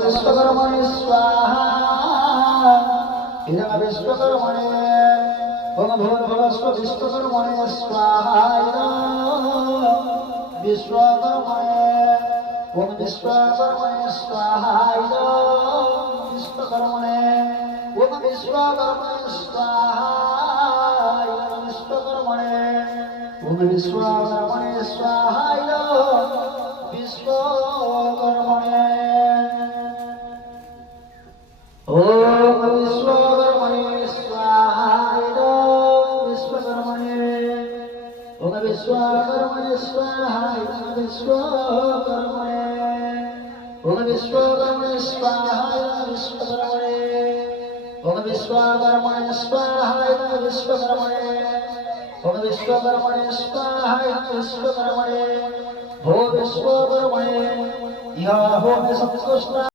विश्वकर्मणे स्वाहा इदं विश्वकर्मणे ओम भूर्भुवस्व विश्वकर्मणे स्वाहा इदं विश्वकर्मणे ओम विश्वकर्मणे स्वाहा इदं विश्वकर्मणे ओम विश्वकर्मणे स्वाहा इदं विश्वकर्मणे ओम विश्वकर्मणे स्वाहा इदं विश्वकर्मणे ओम विश्वकर्मणे स्वाहा इदं विश्वकर्मणे ओम विश्वकर्मणे स्वाहा इदं विश्वकर्मणे ओम विश्वकर्मणे स्वाहा इदं विश्वकर्मणे ओम विश्वकर्मणे स्वाहा इदं विश्वकर्मणे ओम विश्वकर्मणे स्वाहा इदं विश्वकर्मणे भो विश्वकर्मणे यः होम संतुष्टा